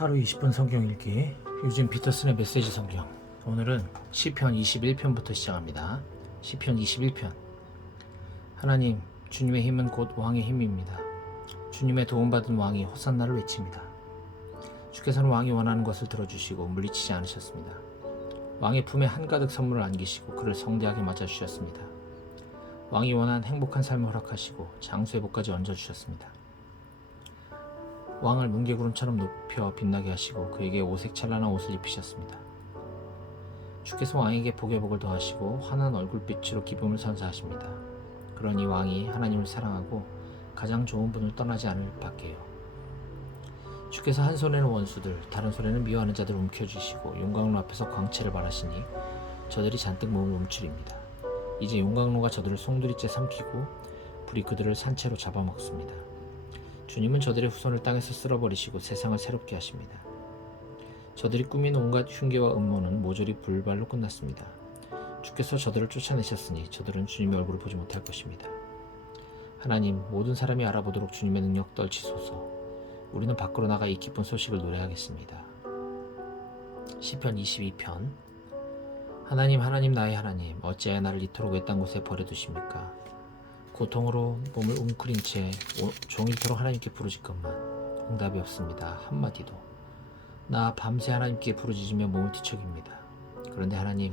하루 20분 성경 읽기 유진 피터슨의 메시지 성경. 오늘은 시편 21편부터 시작합니다. 시편 21편. 하나님, 주님의 힘은 곧 왕의 힘입니다. 주님의 도움받은 왕이 호산나를 외칩니다. 주께서는 왕이 원하는 것을 들어주시고 물리치지 않으셨습니다. 왕의 품에 한가득 선물을 안기시고 그를 성대하게 맞아주셨습니다. 왕이 원한 행복한 삶을 허락하시고 장수의 복까지 얹어주셨습니다. 왕을 뭉게구름처럼 높여 빛나게 하시고 그에게 오색 찬란한 옷을 입히셨습니다. 주께서 왕에게 복의 복을 더하시고 환한 얼굴빛으로 기쁨을 선사하십니다. 그러니 왕이 하나님을 사랑하고 가장 좋은 분을 떠나지 않을 밖에요. 주께서 한 손에는 원수들, 다른 손에는 미워하는 자들을 움켜쥐시고 용광로 앞에서 광채를 발하시니 저들이 잔뜩 몸을 움츠립니다. 이제 용광로가 저들을 송두리째 삼키고 불이 그들을 산채로 잡아먹습니다. 주님은 저들의 후손을 땅에서 쓸어버리시고 세상을 새롭게 하십니다. 저들이 꾸민 온갖 흉계와 음모는 모조리 불발로 끝났습니다. 주께서 저들을 쫓아내셨으니 저들은 주님의 얼굴을 보지 못할 것입니다. 하나님, 모든 사람이 알아보도록 주님의 능력 떨치소서. 우리는 밖으로 나가 이 기쁜 소식을 노래하겠습니다. 시편 22편. 하나님, 하나님, 나의 하나님, 어찌하여 나를 이토록 외딴 곳에 버려두십니까? 고통으로 몸을 웅크린 채 종일토록 하나님께 부르짖건만 응답이 없습니다. 한마디도. 나 밤새 하나님께 부르짖으며 몸을 뒤척입니다. 그런데 하나님,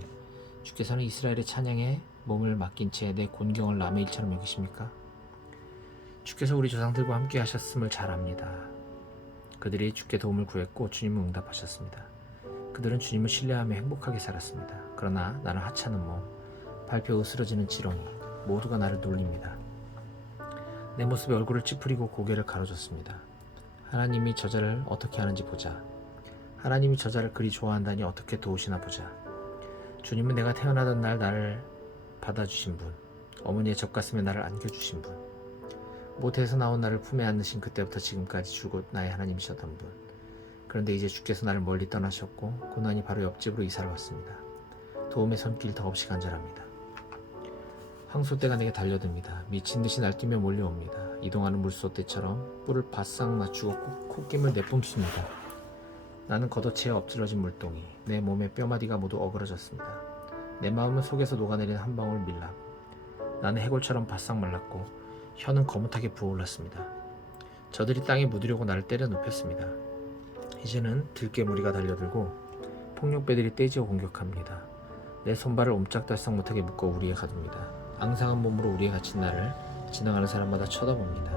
주께서는 이스라엘의 찬양에 몸을 맡긴 채 내 곤경을 남의 일처럼 여기십니까? 주께서 우리 조상들과 함께 하셨음을 잘 압니다. 그들이 주께 도움을 구했고 주님은 응답하셨습니다. 그들은 주님을 신뢰하며 행복하게 살았습니다. 그러나 나는 하찮은 몸, 밟혀 으스러지는 지렁이, 모두가 나를 놀립니다. 내 모습에 얼굴을 찌푸리고 고개를 가로졌습니다. 하나님이 저자를 어떻게 하는지 보자. 하나님이 저자를 그리 좋아한다니 어떻게 도우시나 보자. 주님은 내가 태어나던 날 나를 받아주신 분, 어머니의 젖가슴에 나를 안겨주신 분, 모태에서 나온 나를 품에 안으신 그때부터 지금까지 주고 나의 하나님이셨던 분. 그런데 이제 주께서 나를 멀리 떠나셨고 고난이 바로 옆집으로 이사를 왔습니다. 도움의 손길 더없이 간절합니다. 황소떼가 내게 달려듭니다. 미친 듯이 날뛰며 몰려옵니다. 이동하는 물소떼처럼 뿔을 바싹 맞추고 콧김을 내뿜습니다. 나는 걷어채어 엎질러진 물동이, 내 몸의 뼈마디가 모두 어그러졌습니다. 내 마음은 속에서 녹아내린 한 방울 밀랍. 나는 해골처럼 바싹 말랐고 혀는 거뭇하게 부어올랐습니다. 저들이 땅에 묻으려고 나를 때려 눕혔습니다. 이제는 들깨무리가 달려들고 폭력배들이 떼지어 공격합니다. 내 손발을 옴짝달싹 못하게 묶어 우리에 가둡니다. 앙상한 몸으로 우리에 갇힌 나를 지나가는 사람마다 쳐다봅니다.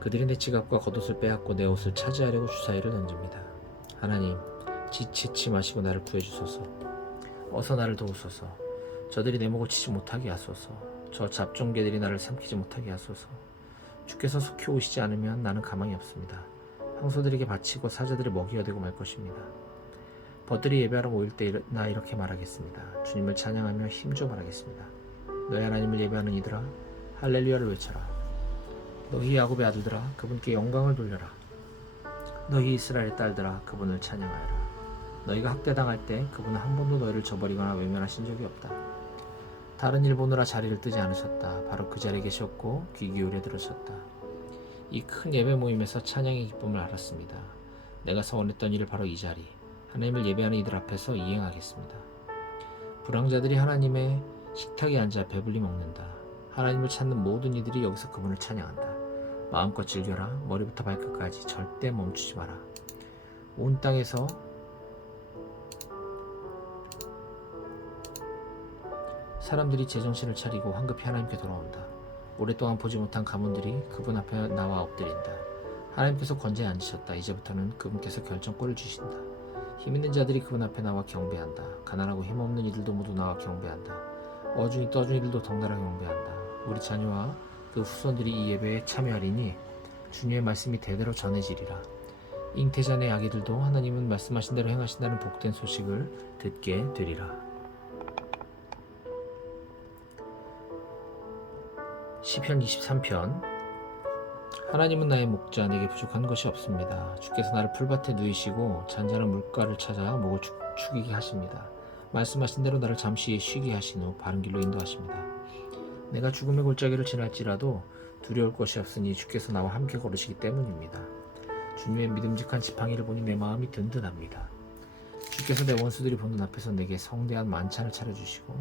그들이 내 지갑과 겉옷을 빼앗고 내 옷을 차지하려고 주사위를 던집니다. 하나님, 지치지 마시고 나를 구해주소서. 어서 나를 도우소서. 저들이 내 목을 치지 못하게 하소서. 저 잡종개들이 나를 삼키지 못하게 하소서. 주께서 속히 오시지 않으면 나는 가망이 없습니다. 황소들에게 바치고 사자들의 먹이가 되고 말 것입니다. 벗들이 예배하러 모일 때 나 이렇게 말하겠습니다. 주님을 찬양하며 힘줘 말하겠습니다. 너희 하나님을 예배하는 이들아, 할렐루야를 외쳐라. 너희 야곱의 아들들아, 그분께 영광을 돌려라. 너희 이스라엘의 딸들아, 그분을 찬양하여라. 너희가 학대당할 때 그분은 한 번도 너희를 저버리거나 외면하신 적이 없다. 다른 일 보느라 자리를 뜨지 않으셨다. 바로 그 자리에 계셨고 귀 기울여 들으셨다. 이 큰 예배 모임에서 찬양의 기쁨을 알았습니다. 내가 서원했던 일을 바로 이 자리, 하나님을 예배하는 이들 앞에서 이행하겠습니다. 불황자들이 하나님의 식탁에 앉아 배불리 먹는다. 하나님을 찾는 모든 이들이 여기서 그분을 찬양한다. 마음껏 즐겨라. 머리부터 발끝까지 절대 멈추지 마라. 온 땅에서 사람들이 제정신을 차리고 황급히 하나님께 돌아온다. 오랫동안 보지 못한 가문들이 그분 앞에 나와 엎드린다. 하나님께서 권좌에 앉으셨다. 이제부터는 그분께서 결정권을 주신다. 힘있는 자들이 그분 앞에 나와 경배한다. 가난하고 힘없는 이들도 모두 나와 경배한다. 어중이 떠준 이들도 덩달아 경배한다. 우리 자녀와 그 후손들이 이 예배에 참여하리니 주님의 말씀이 대대로 전해지리라. 잉태전의 아기들도 하나님은 말씀하신 대로 행하신다는 복된 소식을 듣게 되리라. 시편 23편. 하나님은 나의 목자, 내게 부족한 것이 없습니다. 주께서 나를 풀밭에 누이시고 잔잔한 물가를 찾아 목을 축이게 하십니다. 말씀하신 대로 나를 잠시 쉬게 하신 후 바른 길로 인도하십니다. 내가 죽음의 골짜기를 지날지라도 두려울 것이 없으니 주께서 나와 함께 걸으시기 때문입니다. 주님의 믿음직한 지팡이를 보니 내 마음이 든든합니다. 주께서 내 원수들이 보는 앞에서 내게 성대한 만찬을 차려주시고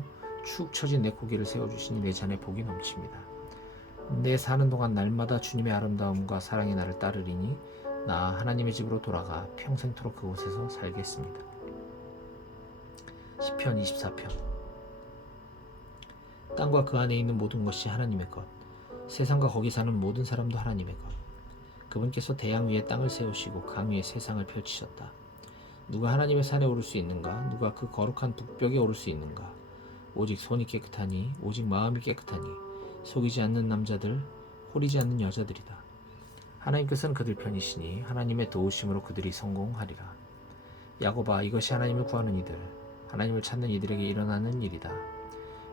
축 처진 내 고기를 세워주시니 내 잔에 복이 넘칩니다. 내 사는 동안 날마다 주님의 아름다움과 사랑이 나를 따르리니 나 하나님의 집으로 돌아가 평생토록 그곳에서 살겠습니다. 시편 24편. 땅과 그 안에 있는 모든 것이 하나님의 것, 세상과 거기 사는 모든 사람도 하나님의 것. 그분께서 대양 위에 땅을 세우시고 강 위에 세상을 펼치셨다. 누가 하나님의 산에 오를 수 있는가? 누가 그 거룩한 북벽에 오를 수 있는가? 오직 손이 깨끗하니, 오직 마음이 깨끗하니, 속이지 않는 남자들, 호리지 않는 여자들이다. 하나님께서는 그들 편이시니 하나님의 도우심으로 그들이 성공하리라. 야곱아, 이것이 하나님을 구하는 이들, 하나님을 찾는 이들에게 일어나는 일이다.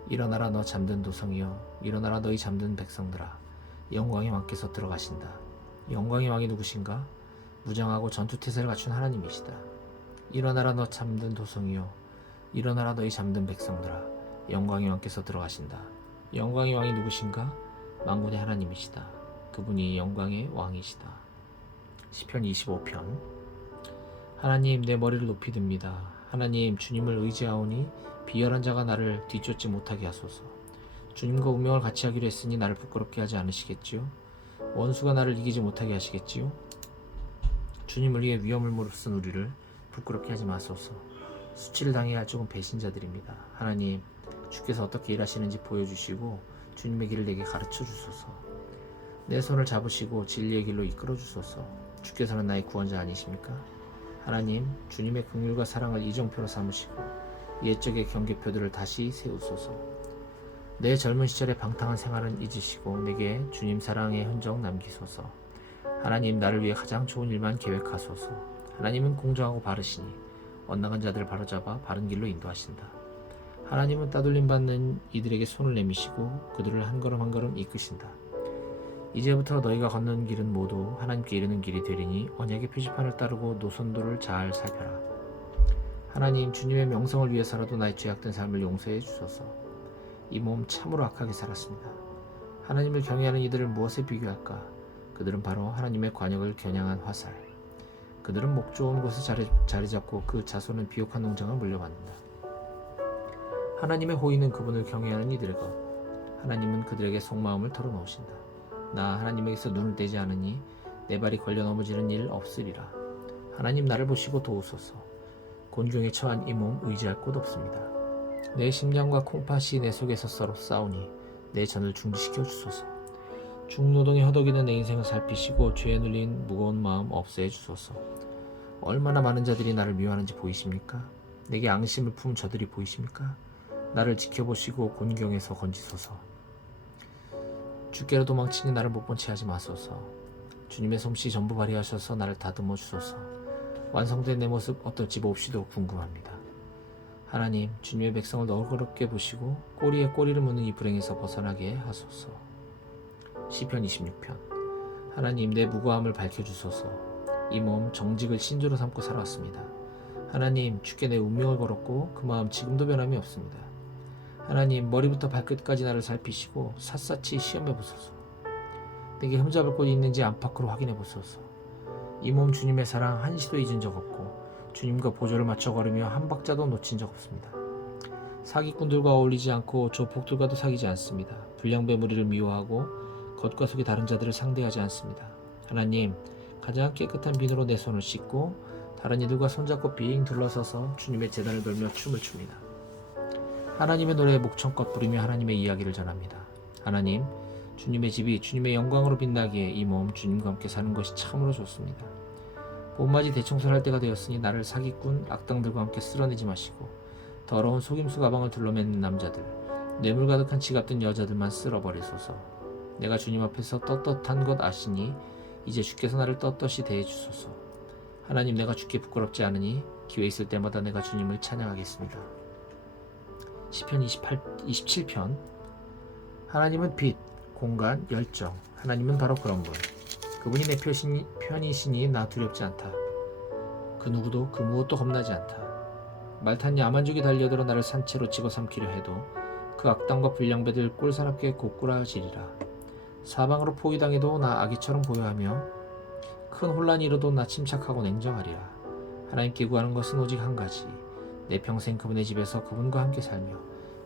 일어나라 너 잠든 도성이여, 일어나라 너희 잠든 백성들아. 영광의 왕께서 들어가신다. 영광의 왕이 누구신가? 무장하고 전투태세를 갖춘 하나님이시다. 일어나라 너 잠든 도성이여, 일어나라 너희 잠든 백성들아. 영광의 왕께서 들어가신다. 영광의 왕이 누구신가? 만군의 하나님이시다. 그분이 영광의 왕이시다. 시편 25편. 하나님, 내 머리를 높이 듭니다. 하나님, 주님을 의지하오니 비열한 자가 나를 뒤쫓지 못하게 하소서. 주님과 운명을 같이 하기로 했으니 나를 부끄럽게 하지 않으시겠지요? 원수가 나를 이기지 못하게 하시겠지요? 주님을 위해 위험을 무릅쓴 우리를 부끄럽게 하지 마소서. 수치를 당해야 할 조금 배신자들입니다. 하나님, 주께서 어떻게 일하시는지 보여주시고 주님의 길을 내게 가르쳐 주소서. 내 손을 잡으시고 진리의 길로 이끌어 주소서. 주께서는 나의 구원자 아니십니까? 하나님, 주님의 긍휼과 사랑을 이정표로 삼으시고 옛적의 경계표들을 다시 세우소서. 내 젊은 시절의 방탕한 생활은 잊으시고 내게 주님 사랑의 흔적 남기소서. 하나님, 나를 위해 가장 좋은 일만 계획하소서. 하나님은 공정하고 바르시니 엇나간 자들을 바로잡아 바른 길로 인도하신다. 하나님은 따돌림 받는 이들에게 손을 내미시고 그들을 한 걸음 한 걸음 이끄신다. 이제부터 너희가 걷는 길은 모두 하나님께 이르는 길이 되리니 언약의 표지판을 따르고 노선도를 잘 살펴라. 하나님, 주님의 명성을 위해서라도 나의 죄악된 삶을 용서해 주소서. 이 몸 참으로 악하게 살았습니다. 하나님을 경외하는 이들을 무엇에 비교할까? 그들은 바로 하나님의 관역을 겨냥한 화살. 그들은 목 좋은 곳에 자리 잡고 그 자손은 비옥한 농장을 물려받는다. 하나님의 호의는 그분을 경외하는 이들의 것. 하나님은 그들에게 속마음을 털어놓으신다. 나 하나님에게서 눈을 떼지 않으니 내 발이 걸려 넘어지는 일 없으리라. 하나님, 나를 보시고 도우소서. 곤경에 처한 이 몸 의지할 곳 없습니다. 내 심장과 콩팥이 내 속에서 서로 싸우니 내 전을 중지시켜 주소서. 중노동에 허덕이는 내 인생을 살피시고 죄에 눌린 무거운 마음 없애해 주소서. 얼마나 많은 자들이 나를 미워하는지 보이십니까? 내게 앙심을 품은 저들이 보이십니까? 나를 지켜보시고 곤경에서 건지소서. 주께로 도망치니 나를 못 본 채 하지 마소서. 주님의 솜씨 전부 발휘하셔서 나를 다듬어 주소서. 완성된 내 모습 어떨지 몹시도 궁금합니다. 하나님, 주님의 백성을 너그럽게 보시고 꼬리에 꼬리를 무는 이 불행에서 벗어나게 하소서. 시편 26편. 하나님, 내 무고함을 밝혀주소서. 이 몸 정직을 신조로 삼고 살아왔습니다. 하나님, 주께 내 운명을 걸었고 그 마음 지금도 변함이 없습니다. 하나님, 머리부터 발끝까지 나를 살피시고 샅샅이 시험해 보소서. 내게 흠잡을 곳이 있는지 안팎으로 확인해 보소서. 이 몸 주님의 사랑 한시도 잊은 적 없고 주님과 보조를 맞춰 걸으며 한 박자도 놓친 적 없습니다. 사기꾼들과 어울리지 않고 조폭들과도 사귀지 않습니다. 불량배 무리를 미워하고 겉과 속이 다른 자들을 상대하지 않습니다. 하나님, 가장 깨끗한 비누로 내 손을 씻고 다른 이들과 손잡고 빙 둘러서서 주님의 제단을 돌며 춤을 춥니다. 하나님의 노래에 목청껏 부르며 하나님의 이야기를 전합니다. 하나님, 주님의 집이 주님의 영광으로 빛나기에 이 몸 주님과 함께 사는 것이 참으로 좋습니다. 봄맞이 대청소를 할 때가 되었으니 나를 사기꾼 악당들과 함께 쓸어내지 마시고 더러운 속임수 가방을 둘러맨 남자들, 뇌물 가득한 지갑 든 여자들만 쓸어버리소서. 내가 주님 앞에서 떳떳한 것 아시니 이제 주께서 나를 떳떳이 대해 주소서. 하나님, 내가 주께 부끄럽지 않으니 기회 있을 때마다 내가 주님을 찬양하겠습니다. 시편 27편. 하나님은 빛, 공간, 열정. 하나님은 바로 그런 분. 그분이 내 편이시니 나 두렵지 않다. 그 누구도 그 무엇도 겁나지 않다. 말탄 야만족이 달려들어 나를 산채로 집어삼키려 해도 그 악당과 불량배들 꼴사납게 고꾸라지리라. 사방으로 포위당해도 나 아기처럼 보여하며 큰 혼란이 일어도 나 침착하고 냉정하리라. 하나님께 구하는 것은 오직 한 가지, 내 평생 그분의 집에서 그분과 함께 살며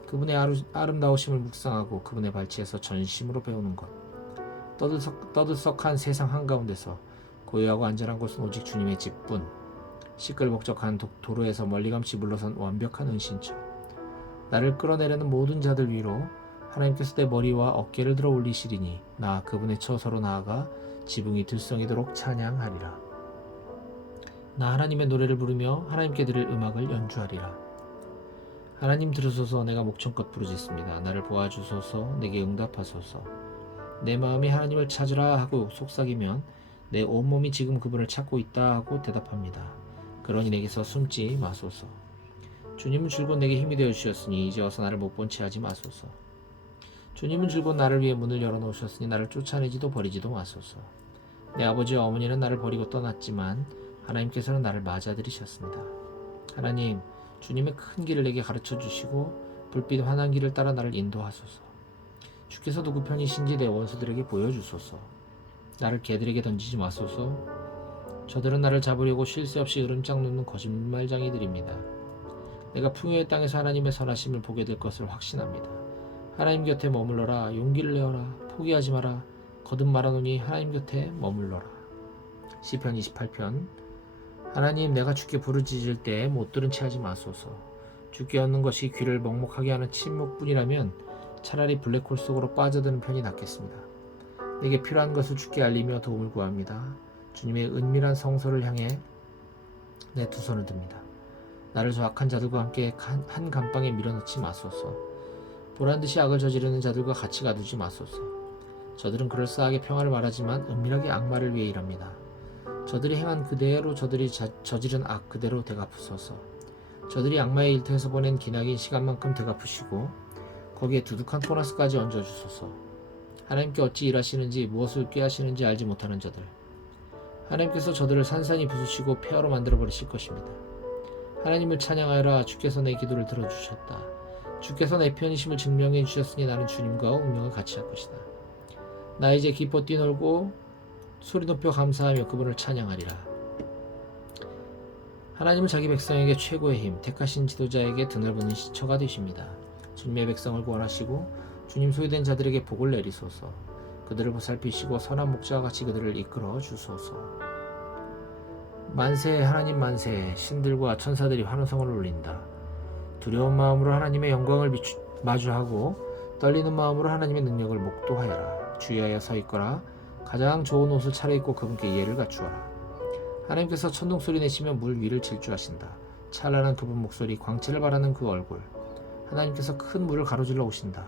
그분의 아름다우심을 묵상하고 그분의 발치에서 전심으로 배우는 것. 떠들썩한 세상 한가운데서 고요하고 안전한 곳은 오직 주님의 집뿐. 시끌벅적한 도로에서 멀리감치 물러선 완벽한 은신처. 나를 끌어내려는 모든 자들 위로 하나님께서 내 머리와 어깨를 들어 올리시리니 나 그분의 처소로 나아가 지붕이 들썩이도록 찬양하리라. 나 하나님의 노래를 부르며 하나님께 드릴 음악을 연주하리라. 하나님 들으소서. 내가 목청껏 부르짖습니다. 나를 보아주소서. 내게 응답하소서. 내 마음이 하나님을 찾으라 하고 속삭이면 내 온몸이 지금 그분을 찾고 있다 하고 대답합니다. 그러니 내게서 숨지 마소서. 주님은 줄곧 내게 힘이 되어 주셨으니 이제 어서 나를 못 본 채 하지 마소서. 주님은 줄곧 나를 위해 문을 열어놓으셨으니 나를 쫓아내지도 버리지도 마소서. 내 아버지와 어머니는 나를 버리고 떠났지만 하나님께서는 나를 맞아들이셨습니다. 하나님, 주님의 큰 길을 내게 가르쳐 주시고 불빛 환한 길을 따라 나를 인도하소서. 주께서 누구 편이신지 내 원수들에게 보여주소서. 나를 개들에게 던지지 마소서. 저들은 나를 잡으려고 쉴 새 없이 으름장 놓는 거짓말쟁이들입니다. 내가 풍요의 땅에서 하나님의 선하심을 보게 될 것을 확신합니다. 하나님 곁에 머물러라. 용기를 내어라. 포기하지 마라. 거듭 말하노니 하나님 곁에 머물러라. 시편 28편. 하나님, 내가 주께 부르짖을 때 못 들은 채 하지 마소서. 주께 얻는 것이 귀를 먹먹하게 하는 침묵뿐이라면 차라리 블랙홀 속으로 빠져드는 편이 낫겠습니다. 내게 필요한 것을 주께 알리며 도움을 구합니다. 주님의 은밀한 성소를 향해 내 두 손을 듭니다. 나를 저 악한 자들과 함께 한 감방에 밀어넣지 마소서. 보란듯이 악을 저지르는 자들과 같이 가두지 마소서. 저들은 그럴싸하게 평화를 말하지만 은밀하게 악마를 위해 일합니다. 저들이 행한 그대로 저들이 저지른 악 그대로 되갚으소서. 저들이 악마의 일터에서 보낸 기나긴 시간만큼 되갚으시고 거기에 두둑한 보너스까지 얹어주소서. 하나님께 어찌 일하시는지 무엇을 꾀하시는지 알지 못하는 자들. 하나님께서 저들을 산산이 부수시고 폐허로 만들어버리실 것입니다. 하나님을 찬양하여라. 주께서 내 기도를 들어주셨다. 주께서 내 편이심을 증명해 주셨으니 나는 주님과 운명을 같이 할 것이다. 나 이제 기뻐 뛰놀고 소리 높여 감사하며 그분을 찬양하리라. 하나님은 자기 백성에게 최고의 힘, 택하신 지도자에게 드넓은 시처가 되십니다. 주님의 백성을 구원하시고 주님 소유된 자들에게 복을 내리소서. 그들을 보살피시고 선한 목자와 같이 그들을 이끌어 주소서. 만세. 하나님 만세. 신들과 천사들이 환호성을 울린다. 두려운 마음으로 하나님의 영광을 마주하고 떨리는 마음으로 하나님의 능력을 목도하여라. 주의하여 서 있거라. 가장 좋은 옷을 차려입고 그분께 예를 갖추어라. 하나님께서 천둥소리 내시며 물 위를 질주하신다. 찬란한 그분 목소리, 광채를 바라는 그 얼굴. 하나님께서 큰 물을 가로질러 오신다.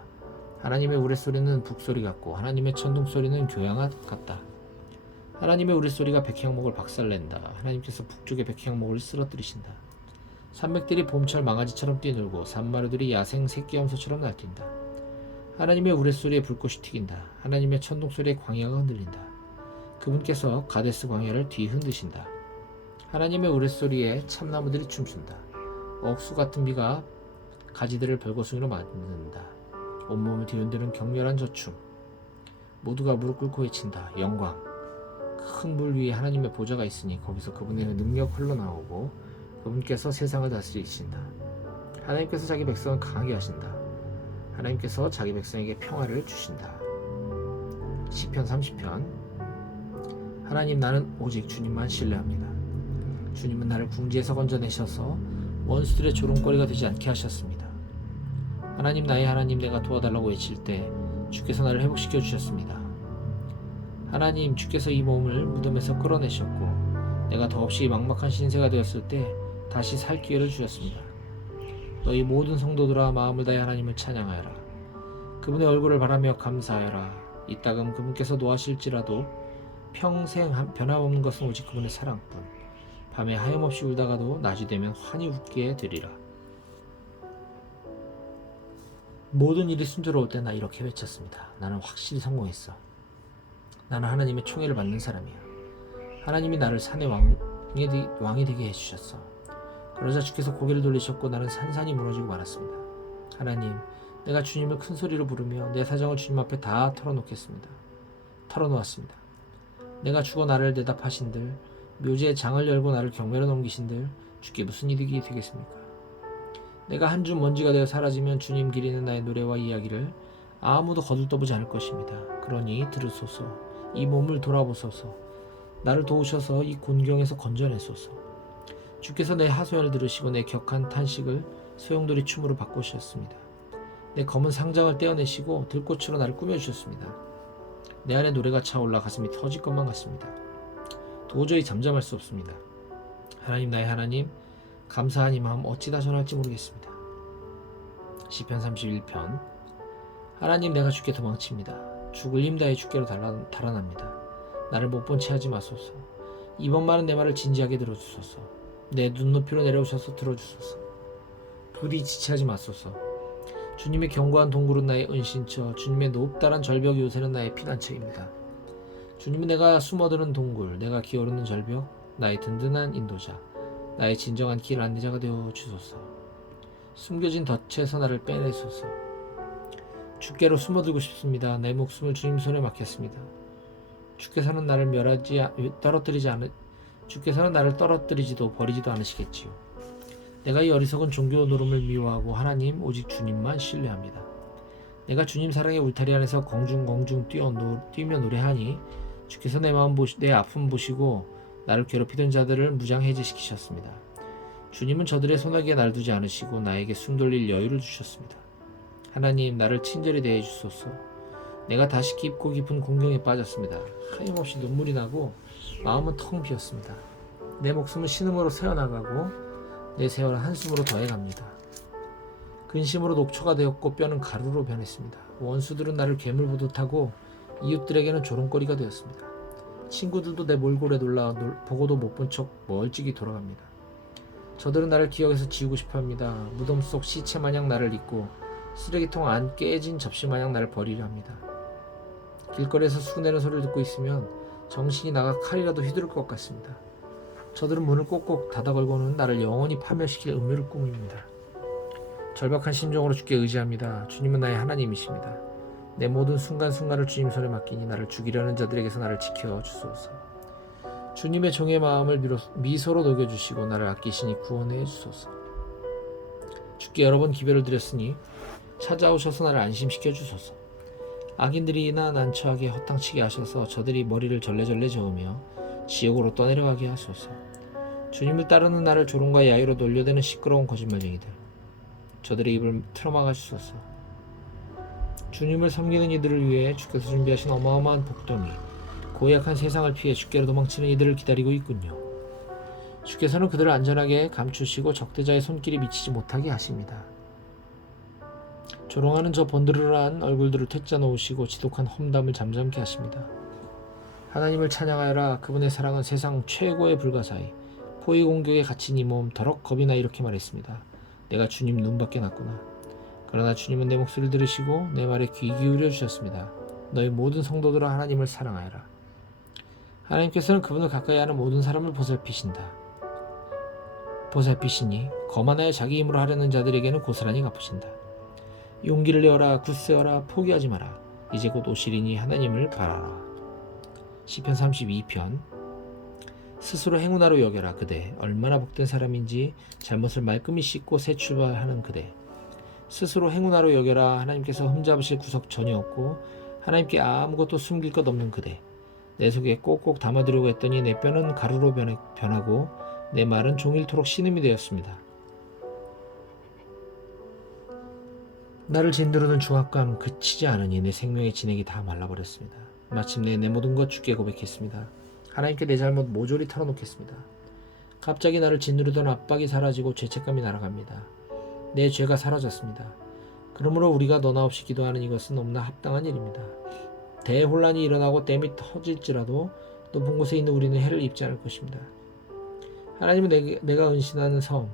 하나님의 우레소리는 북소리 같고 하나님의 천둥소리는 교향아 같다. 하나님의 우레소리가 백향목을 박살낸다. 하나님께서 북쪽의 백향목을 쓰러뜨리신다. 산맥들이 봄철 망아지처럼 뛰놀고 산마루들이 야생 새끼염소처럼 날뛴다. 하나님의 우레소리에 불꽃이 튀긴다. 하나님의 천둥소리에 광야가 흔들린다. 그분께서 가데스 광야를 뒤흔드신다. 하나님의 우레소리에 참나무들이 춤춘다. 억수 같은 비가 가지들을 벌거숭이로 만든다. 온몸을 뒤흔드는 격렬한 저춤. 모두가 무릎 꿇고 외친다. 영광. 큰 물 위에 하나님의 보좌가 있으니 거기서 그분의 능력 흘러나오고 그분께서 세상을 다스리신다. 하나님께서 자기 백성을 강하게 하신다. 하나님께서 자기 백성에게 평화를 주신다. 시편 30편. 하나님, 나는 오직 주님만 신뢰합니다. 주님은 나를 궁지에서 건져내셔서 원수들의 조롱거리가 되지 않게 하셨습니다. 하나님, 나의 하나님, 내가 도와달라고 외칠 때 주께서 나를 회복시켜 주셨습니다. 하나님, 주께서 이 몸을 무덤에서 끌어내셨고 내가 더없이 막막한 신세가 되었을 때 다시 살 기회를 주셨습니다. 너희 모든 성도들아, 마음을 다해 하나님을 찬양하여라. 그분의 얼굴을 바라며 감사하여라. 이따금 그분께서 노하실지라도 평생 변함없는 것은 오직 그분의 사랑뿐. 밤에 하염없이 울다가도 낮이 되면 환히 웃게 되리라. 모든 일이 순조로울 때 나 이렇게 외쳤습니다. 나는 확실히 성공했어. 나는 하나님의 총애를 받는 사람이야. 하나님이 나를 산의 왕이 되게 해주셨어. 그러자 주께서 고개를 돌리셨고 나는 산산이 무너지고 말았습니다. 하나님, 내가 주님을 큰 소리로 부르며 내 사정을 주님 앞에 다 털어놓았습니다. 내가 죽어 나를 대답하신들, 묘지에 장을 열고 나를 경매로 넘기신들, 주께 무슨 이득이 되겠습니까? 내가 한 줌 먼지가 되어 사라지면 주님 기리는 나의 노래와 이야기를 아무도 거들떠보지 않을 것입니다. 그러니 들으소서, 이 몸을 돌아보소서, 나를 도우셔서 이 곤경에서 건져내소서. 주께서 내 하소연을 들으시고 내 격한 탄식을 소용돌이 춤으로 바꾸셨습니다. 내 검은 상장을 떼어내시고 들꽃으로 나를 꾸며주셨습니다. 내 안에 노래가 차올라 가슴이 터질 것만 같습니다. 도저히 잠잠할 수 없습니다. 하나님, 나의 하나님, 감사한 이 마음 어찌 다 전할지 모르겠습니다. 시편 31편. 하나님, 내가 주께 도망칩니다. 죽을 힘 다해 주께로 달아납니다. 나를 못 본 채 하지 마소서. 이번만은 내 말을 진지하게 들어주소서. 내 눈높이로 내려오셔서 들어주소서. 부디 지체하지 마소서. 주님의 견고한 동굴은 나의 은신처, 주님의 높다란 절벽 요새는 나의 피난처입니다. 주님은 내가 숨어드는 동굴, 내가 기어오르는 절벽, 나의 든든한 인도자, 나의 진정한 길 안내자가 되어 주소서. 숨겨진 덫에서 나를 빼내소서. 주께로 숨어들고 싶습니다. 내 목숨을 주님 손에 맡겼습니다. 주께서는 나를 주께서는 나를 떨어뜨리지도 버리지도 않으시겠지요. 내가 이 어리석은 종교 노름을 미워하고 하나님 오직 주님만 신뢰합니다. 내가 주님 사랑의 울타리 안에서 공중공중 뛰며 노래하니 주께서 내 아픔 보시고 나를 괴롭히던 자들을 무장해제시키셨습니다. 주님은 저들의 소나기에 날 두지 않으시고 나에게 숨 돌릴 여유를 주셨습니다. 하나님, 나를 친절히 대해 주소서. 내가 다시 깊고 깊은 공경에 빠졌습니다. 하염없이 눈물이 나고 마음은 텅 비었습니다. 내 목숨은 신음으로 새어나가고 내 세월은 한숨으로 더해갑니다. 근심으로 녹초가 되었고 뼈는 가루로 변했습니다. 원수들은 나를 괴물 보듯하고 이웃들에게는 조롱거리가 되었습니다. 친구들도 내 몰골에 놀라 보고도 못 본 척 멀찍이 돌아갑니다. 저들은 나를 기억해서 지우고 싶어합니다. 무덤 속 시체 마냥 나를 잊고 쓰레기통 안 깨진 접시 마냥 나를 버리려 합니다. 길거리에서 수군대는 소리를 듣고 있으면 정신이 나가 칼이라도 휘두를 것 같습니다. 저들은 문을 꼭꼭 닫아 걸고는 나를 영원히 파멸시킬 음료를 꾸밉니다. 절박한 심정으로 주께 의지합니다. 주님은 나의 하나님이십니다. 내 모든 순간순간을 주님 손에 맡기니 나를 죽이려는 자들에게서 나를 지켜주소서. 주님의 종의 마음을 미소로 녹여주시고 나를 아끼시니 구원해 주소서. 주께 여러 번 기별을 드렸으니 찾아오셔서 나를 안심시켜 주소서. 악인들이나 난처하게 허탕치게 하셔서 저들이 머리를 절레절레 저으며 지옥으로 떠내려가게 하소서. 주님을 따르는 나를 조롱과 야유로 놀려대는 시끄러운 거짓말쟁이들, 저들의 입을 틀어막아 주소서. 주님을 섬기는 이들을 위해 주께서 준비하신 어마어마한 복덩이, 고약한 세상을 피해 주께로 도망치는 이들을 기다리고 있군요. 주께서는 그들을 안전하게 감추시고 적대자의 손길이 미치지 못하게 하십니다. 조롱하는 저 번드르르한 얼굴들을 퇴짜 놓으시고 지독한 험담을 잠잠케 하십니다. 하나님을 찬양하여라. 그분의 사랑은 세상 최고의 불가사의. 포위 공격에 갇힌 이 몸 더럭 겁이 나 이렇게 말했습니다. 내가 주님 눈밖에 났구나. 그러나 주님은 내 목소리를 들으시고 내 말에 귀 기울여 주셨습니다. 너희 모든 성도들아, 하나님을 사랑하여라. 하나님께서는 그분을 가까이 하는 모든 사람을 보살피시니 거만하여 자기 힘으로 하려는 자들에게는 고스란히 갚으신다. 용기를 내어라. 굳세어라. 포기하지 마라. 이제 곧 오시리니 하나님을 바라라. 시편 32편. 스스로 행운아로 여겨라. 그대 얼마나 복된 사람인지 잘못을 말끔히 씻고 새 출발하는 그대. 스스로 행운아로 여겨라. 하나님께서 흠잡으실 구석 전혀 없고 하나님께 아무것도 숨길 것 없는 그대. 내 속에 꼭꼭 담아두려고 했더니 내 뼈는 가루로 변하고 내 말은 종일토록 신음이 되었습니다. 나를 짓누르는 중압감 그치지 않으니 내 생명의 진액이 다 말라버렸습니다. 마침내 내 모든 것 주께 고백했습니다. 하나님께 내 잘못 모조리 털어놓겠습니다. 갑자기 나를 짓누르던 압박이 사라지고 죄책감이 날아갑니다. 내 죄가 사라졌습니다. 그러므로 우리가 너나 없이 기도하는 이것은 너무나 합당한 일입니다. 대혼란이 일어나고 댐이 터질지라도 높은 곳에 있는 우리는 해를 입지 않을 것입니다. 하나님은 내가 은신하는 섬,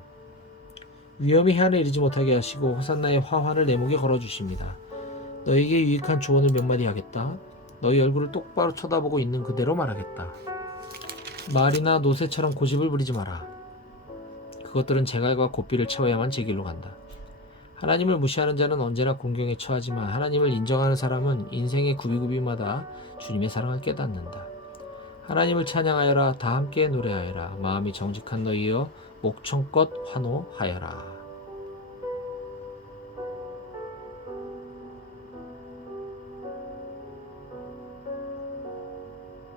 위험이 해안에 이르지 못하게 하시고 호산나의 화환을 내 목에 걸어주십니다. 너에게 유익한 조언을 몇 마디 하겠다. 너희 얼굴을 똑바로 쳐다보고 있는 그대로 말하겠다. 말이나 노새처럼 고집을 부리지 마라. 그것들은 제갈과 고삐를 채워야만 제 길로 간다. 하나님을 무시하는 자는 언제나 공경에 처하지만 하나님을 인정하는 사람은 인생의 구비구비마다 주님의 사랑을 깨닫는다. 하나님을 찬양하여라. 다 함께 노래하여라. 마음이 정직한 너희여 목청껏 환호하여라.